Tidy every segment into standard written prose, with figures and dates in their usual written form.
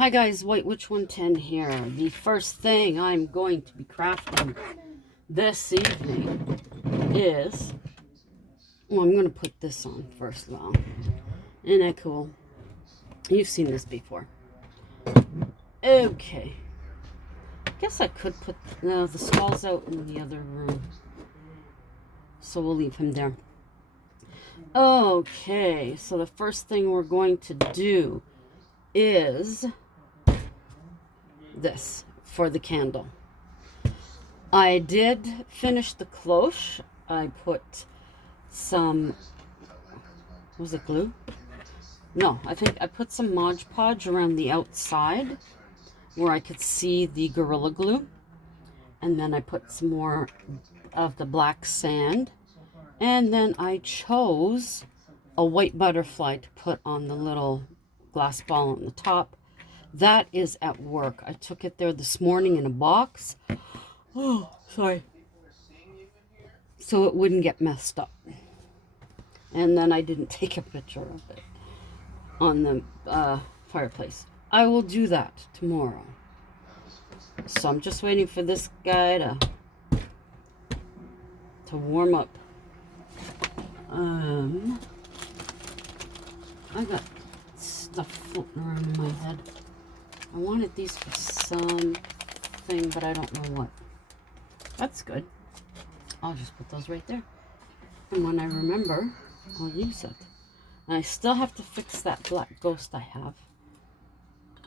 Hi guys, White Witch 110 here. The first thing I'm going to be crafting this evening is... Well, I'm going to put this on first of all. Isn't that cool? You've seen this before. Okay. Guess I could put the skulls out in the other room. So we'll leave him there. Okay, so the first thing we're going to do is this for the candle. I did finish the cloche. I put some, was it glue? No, I think I put some Mod Podge around the outside where I could see the Gorilla Glue. And then I put some more of the black sand. And then I chose a white butterfly to put on the little glass ball on the top. That is at work. I took it there this morning in a box. Oh, sorry. So it wouldn't get messed up. And then I didn't take a picture of it on the fireplace. I will do that tomorrow. So I'm just waiting for this guy to warm up. I got stuff floating around in my head. I wanted these for something, but I don't know what. That's good. I'll just put those right there. And when I remember, I'll use it. And I still have to fix that black ghost I have.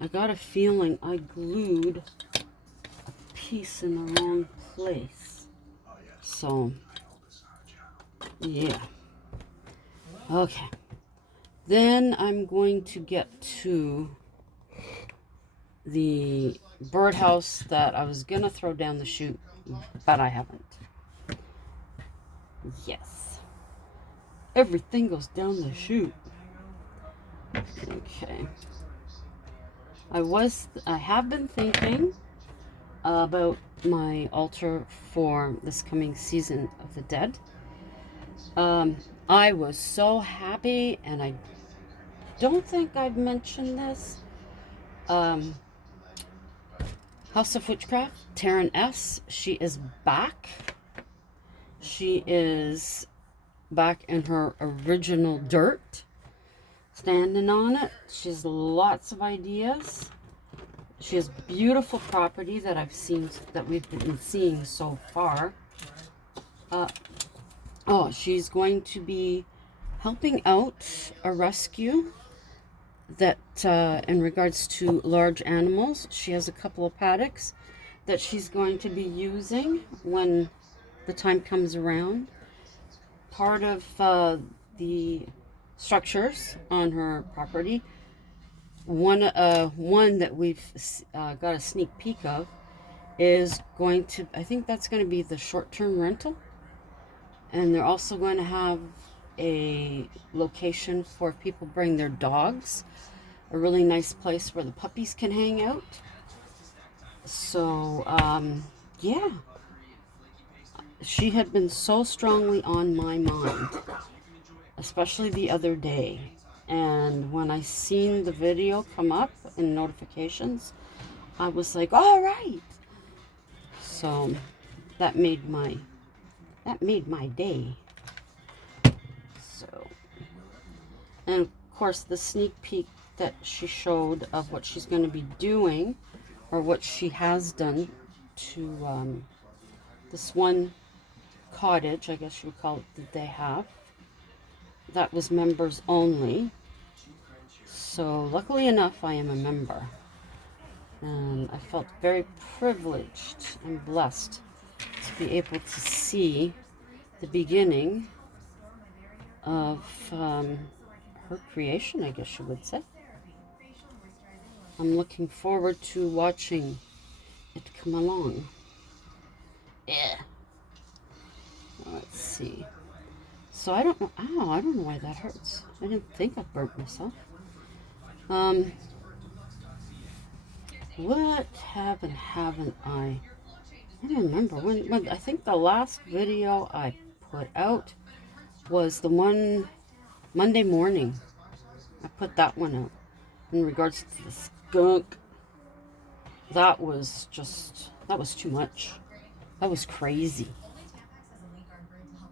I got a feeling I glued a piece in the wrong place. So, yeah. Okay. Then I'm going to get to the birdhouse that I was going to throw down the chute, but I haven't. Yes. Everything goes down the chute. Okay. I have been thinking about my altar for this coming season of the Dead. I was so happy, and I don't think I've mentioned this. House of Witchcraft, Taryn S. She is back. She is back in her original dirt, standing on it. She has lots of ideas. She has beautiful property that we've been seeing so far. She's going to be helping out a rescue that in regards to large animals. She has a couple of paddocks that she's going to be using when the time comes around. Part of the structures on her property, one that we've got a sneak peek of, is going to, I think that's going to be the short-term rental. And they're also going to have a location for if people bring their dogs, a really nice place where the puppies can hang out. So, yeah. She had been so strongly on my mind, especially the other day. And when I seen the video come up in notifications, I was like, all right. So that made my day. So, and of course the sneak peek that she showed of what she's going to be doing, or what she has done to this one cottage, I guess you would call it, that they have. That was members only. So luckily enough, I am a member. And I felt very privileged and blessed to be able to see the beginning of her creation, I guess you would say. I'm looking forward to watching it come along. Yeah. Let's see. So I don't know. Ow, I don't know why that hurts. I didn't think I burnt myself. What haven't I? I don't remember when. I think the last video I put out was the one Monday morning. I put that one out in regards to the skunk that was too much. That was crazy.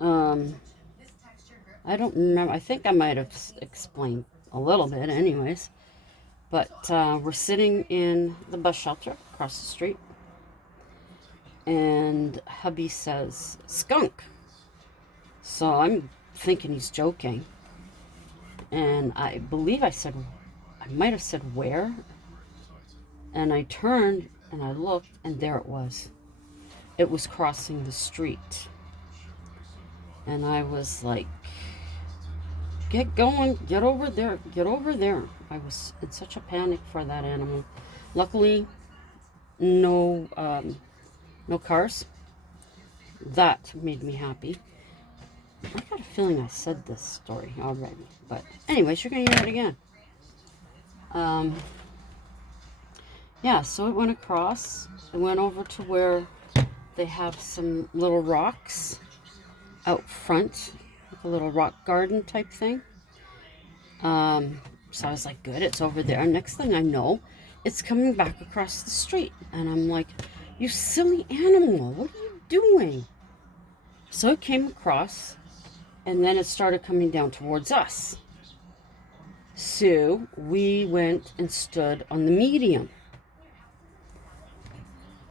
I don't remember. I think I might have explained a little bit anyways. But we're sitting in the bus shelter across the street. And hubby says, skunk. So I'm thinking he's joking. And I believe I might have said where. And I turned and I looked, and there it was. It was crossing the street. And I was like, get going, get over there, get over there. I was in such a panic for that animal. Luckily, no cars. That made me happy. I got a feeling I said this story already. But anyways, you're going to hear it again. Yeah, so it went across. It went over to where they have some little rocks out front, like a little rock garden type thing. So I was like, good, it's over there. Next thing I know, it's coming back across the street. And I'm like, you silly animal, what are you doing? So it came across, and then it started coming down towards us. So we went and stood on the median.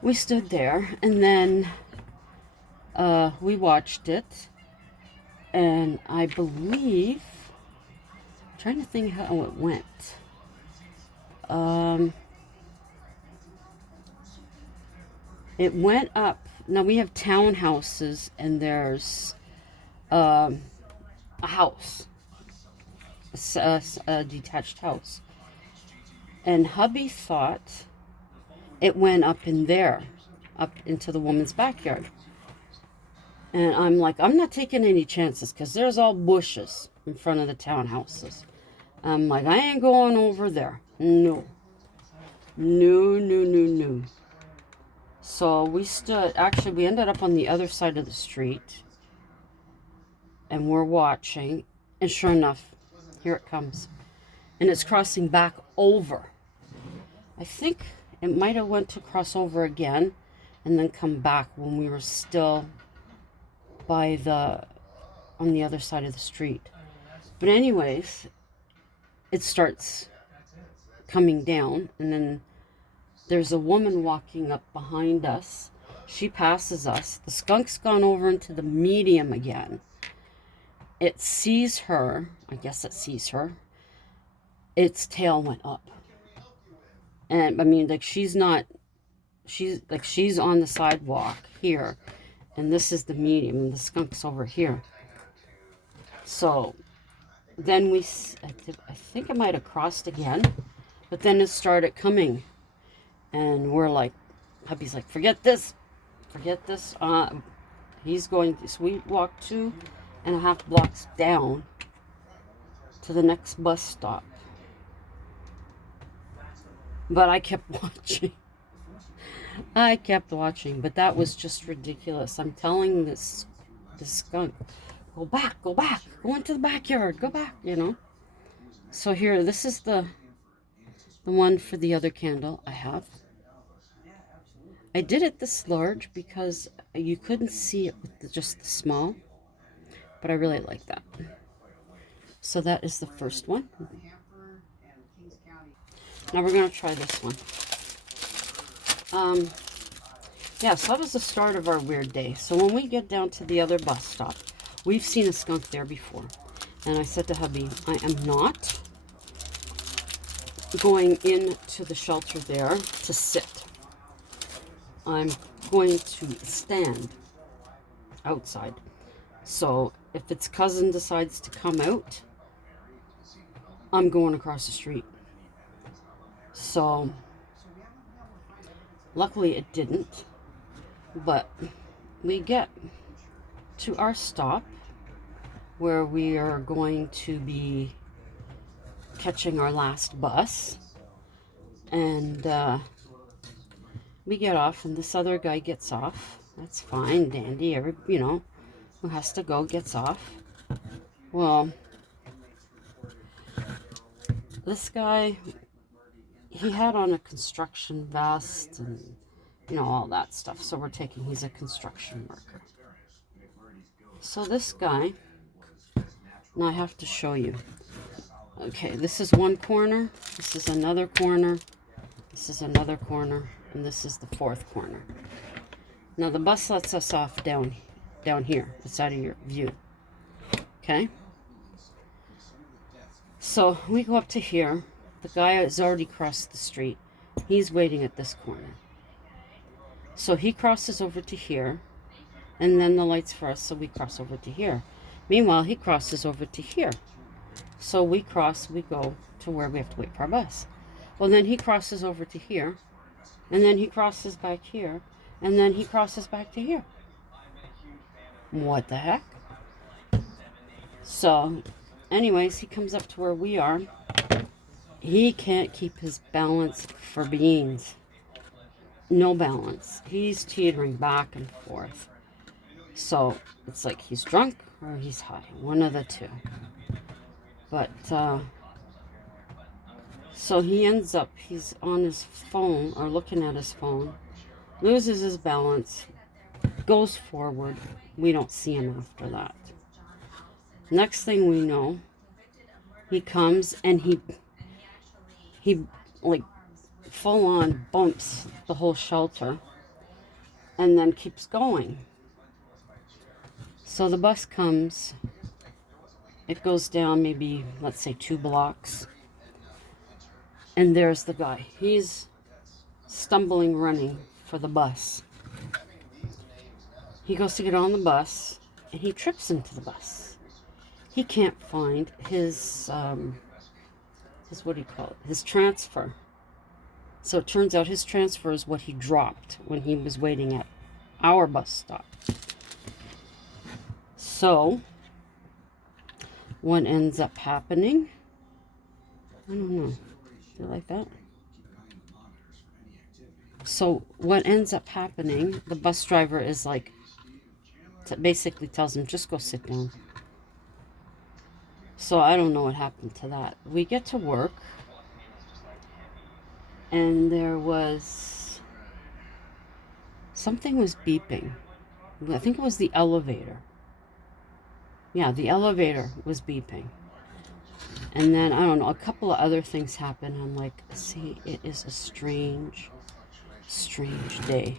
We stood there, and then we watched it, and I believe, I'm trying to think how it went. It went up. Now we have townhouses, and there's a house, a detached house. And hubby thought it went up in there, up into the woman's backyard. And I'm like, I'm not taking any chances because there's all bushes in front of the townhouses. I'm like, I ain't going over there. No. No. So we stood, actually we ended up on the other side of the street. And we're watching. And sure enough, here it comes. And it's crossing back over. I think it might have went to cross over again and then come back when we were still on the other side of the street. But anyways, it starts coming down, and then there's a woman walking up behind us. She passes us. The skunk's gone over into the medium again. It sees her. I guess it sees her. Its tail went up. And I mean, like, she's on the sidewalk here, and this is the medium, and the skunk's over here. So then I think it might have crossed again, but then it started coming, and we're like, hubby's like, forget this. He's going. So we walked 2.5 blocks down to the next bus stop. But I kept watching. But that was just ridiculous. I'm telling this skunk, go back, go into the backyard, go back, So here, this is the one for the other candle I have. I did it this large because you couldn't see it with just the small, but I really like that. So that is the first one. Now we're going to try this one. Yeah, so that was the start of our weird day. So when we get down to the other bus stop, we've seen a skunk there before. And I said to hubby, I am not going into the shelter there to sit. I'm going to stand outside. So if its cousin decides to come out, I'm going across the street. So luckily it didn't, but we get to our stop where we are going to be catching our last bus, and we get off, and this other guy gets off. That's fine, dandy. Who has to go gets off. Well, this guy, he had on a construction vest and, you know, all that stuff. So we're taking, he's a construction worker. So this guy, now I have to show you. Okay, this is one corner, this is another corner, this is another corner, and this is the fourth corner. Now the bus lets us off down here. It's out of your view. Okay? So we go up to here. The guy has already crossed the street. He's waiting at this corner. So he crosses over to here, and then the light's for us, so we cross over to here. Meanwhile, he crosses over to here. So we cross, we go to where we have to wait for our bus. Well, then he crosses over to here, and then he crosses back here, and then he crosses back to here. What the heck? So, anyways, he comes up to where we are. He can't keep his balance for beans. No balance. He's teetering back and forth. So, it's like he's drunk or he's high. One of the two. But, so he ends up, he's on his phone, or looking at his phone, loses his balance, goes forward. We don't see him after that. Next thing we know, he comes and he like full on bumps the whole shelter and then keeps going. So the bus comes, it goes down maybe, let's say 2 blocks, and there's the guy. He's stumbling, running for the bus. He goes to get on the bus and he trips into the bus. He can't find his what do you call it? His transfer. So it turns out his transfer is what he dropped when he was waiting at our bus stop. So what ends up happening? I don't know. You like that? So what ends up happening, the bus driver is like, basically tells him, just go sit down. So I don't know what happened to that. We get to work, and there was, something was beeping. I think it was the elevator. Yeah, the elevator was beeping. And then, I don't know, a couple of other things happened. I'm like, see, it is a strange day.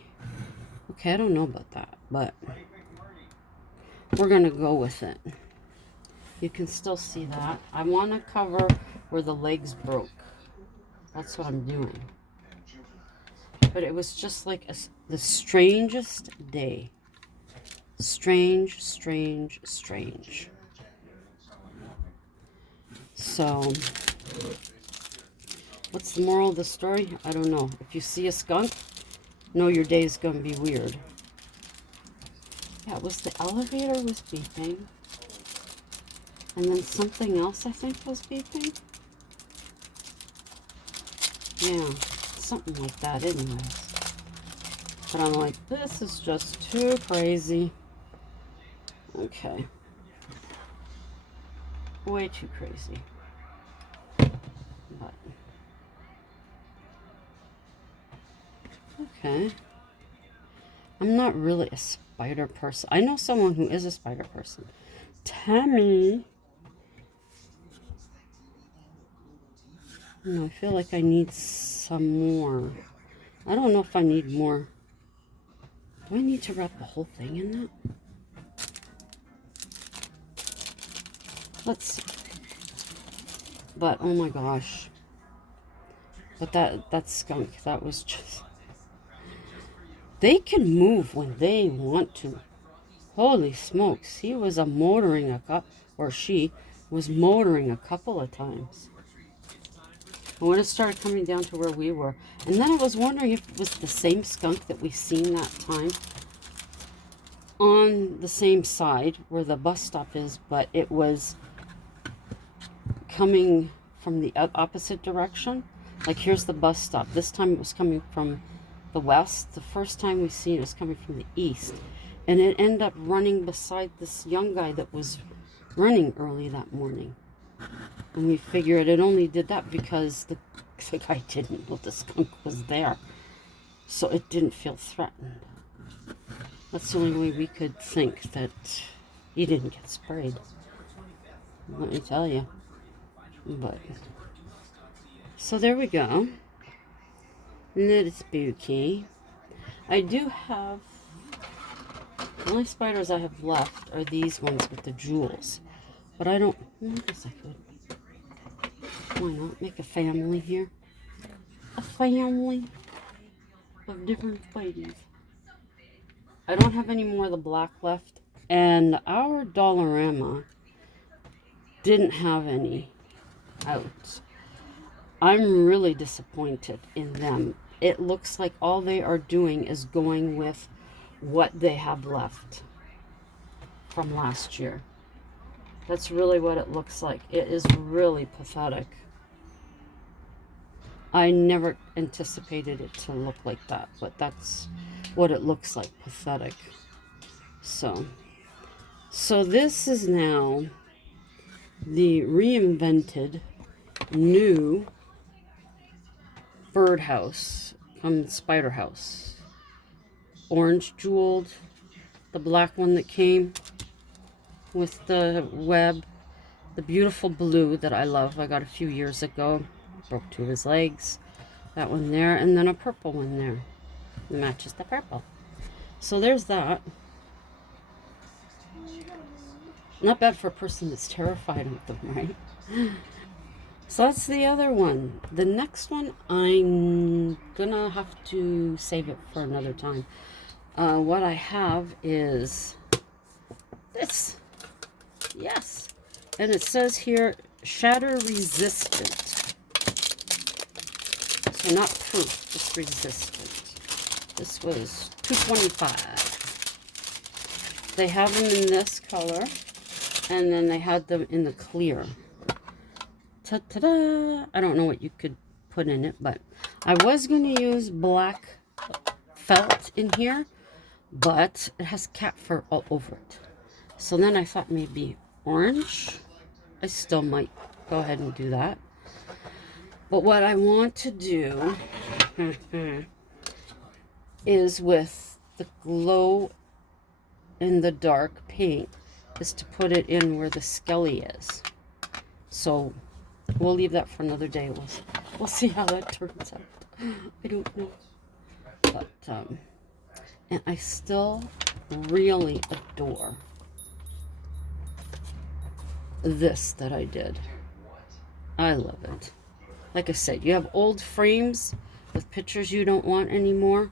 Okay, I don't know about that, but we're going to go with it. You can still see that. I want to cover where the legs broke. That's what I'm doing. But it was just like the strangest day. Strange. So, what's the moral of the story? I don't know. If you see a skunk, know your day is going to be weird. Yeah, it was the elevator was beeping. And then something else, I think, was beeping. Yeah, something like that, anyways. But I'm like, this is just too crazy. Okay. Way too crazy. But, okay. I'm not really a spider person. I know someone who is a spider person. Tammy. No, I feel like I need some more. I don't know if I need more. Do I need to wrap the whole thing in that? Let's see. But, oh my gosh. But that skunk, that was just... They can move when they want to. Holy smokes. He was motoring or she was motoring a couple of times. And when it started coming down to where we were. And then I was wondering if it was the same skunk that we seen that time on the same side where the bus stop is, but it was coming from the opposite direction. Like, here's the bus stop. This time it was coming from the west. The first time we seen it was coming from the east. And it ended up running beside this young guy that was running early that morning. And we figured it only did that because Like I didn't know the skunk was there. So it didn't feel threatened. That's the only way we could think that he didn't get sprayed. Let me tell you. But so there we go. And that is spooky. I do have, the only spiders I have left are these ones with the jewels. But I don't, I guess I could. Why not make a family here? A family of different spideys. I don't have any more of the black left. And our Dollarama didn't have any out. I'm really disappointed in them. It looks like all they are doing is going with what they have left from last year. That's really what it looks like. It is really pathetic. I never anticipated it to look like that, but that's what it looks like, pathetic. So this is now the reinvented new birdhouse from Spider House. Orange jeweled, the black one that came with the web, the beautiful blue that I love. I got a few years ago. Broke 2 of his legs. That one there, and then a purple one there. It matches the purple. So there's that. Not bad for a person that's terrified of them, right? So that's the other one. The next one, I'm gonna have to save it for another time. What I have is this. Yes. And it says here, shatter resistant. So not proof, just resistant. This was $2.25. They have them in this color, and then they had them in the clear. Ta-da! I don't know what you could put in it, but I was going to use black felt in here, but it has cat fur all over it. So then I thought maybe orange. I still might go ahead and do that. But what I want to do is with the glow in the dark paint is to put it in where the skelly is. So we'll leave that for another day. We'll see how that turns out. I don't know. But and I still really adore this that I did. I love it. Like I said, you have old frames with pictures you don't want anymore.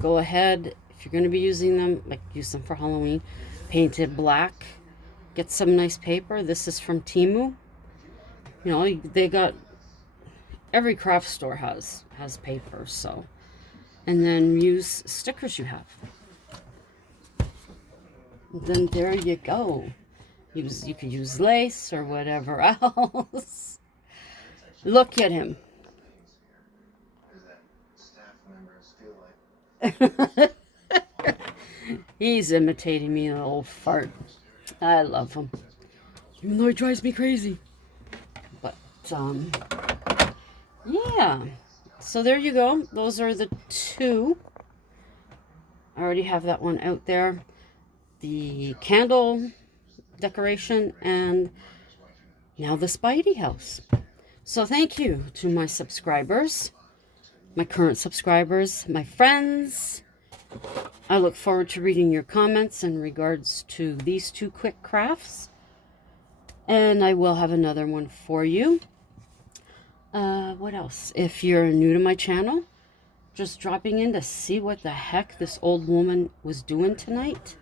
Go ahead, if you're going to be using them, like use them for Halloween, paint it black. Get some nice paper. This is from Temu. You know, they got, every craft store has paper, so. And then use stickers you have. Then there you go. You could use lace or whatever else. Look at him. He's imitating me, the old fart. I love him. Even though he drives me crazy. But, yeah. So there you go. Those are the 2. I already have that one out there. The candle decoration and now the Spidey house. So thank you to my subscribers, my current subscribers, my friends. I look forward to reading your comments in regards to these 2 quick crafts. And I will have another one for you. What else? If you're new to my channel, just dropping in to see what the heck this old woman was doing tonight,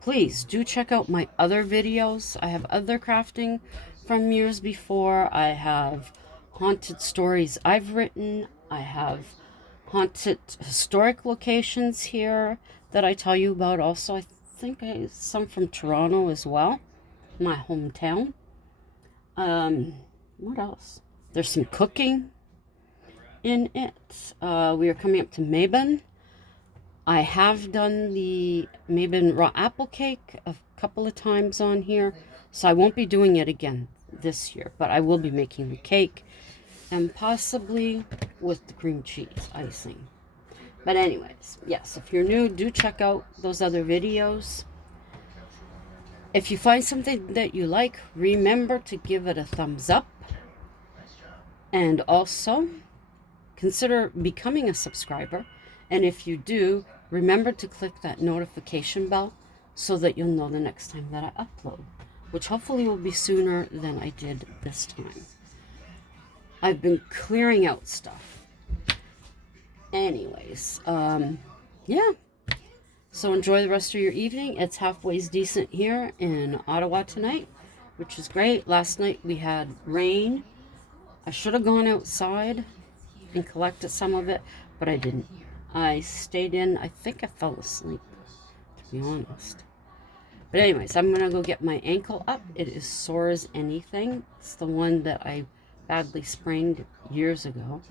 please do check out my other videos. I have other crafting from years before. I have haunted stories I've written. I have haunted historic locations here that I tell you about also. I think some from Toronto as well, my hometown. What else? There's some cooking in it. We are coming up to Mabon. I have done the Mabon raw apple cake a couple of times on here, so I won't be doing it again this year, but I will be making the cake. and possibly with the cream cheese icing. But anyways, yes, if you're new, do check out those other videos. If you find something that you like, remember to give it a thumbs up. And also, consider becoming a subscriber. And if you do, remember to click that notification bell so that you'll know the next time that I upload, which hopefully will be sooner than I did this time. I've been clearing out stuff. Anyways, yeah. So enjoy the rest of your evening. It's halfway decent here in Ottawa tonight, which is great. Last night we had rain. I should have gone outside and collected some of it, but I didn't. I stayed in. I think I fell asleep, to be honest. But anyways, I'm going to go get my ankle up. It is sore as anything. It's the one that I badly sprained years ago.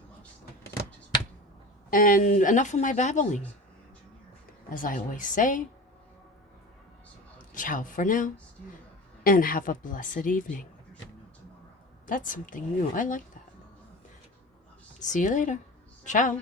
And enough of my babbling. As I always say, ciao for now, and have a blessed evening. That's something new. I like that. See you later. Ciao.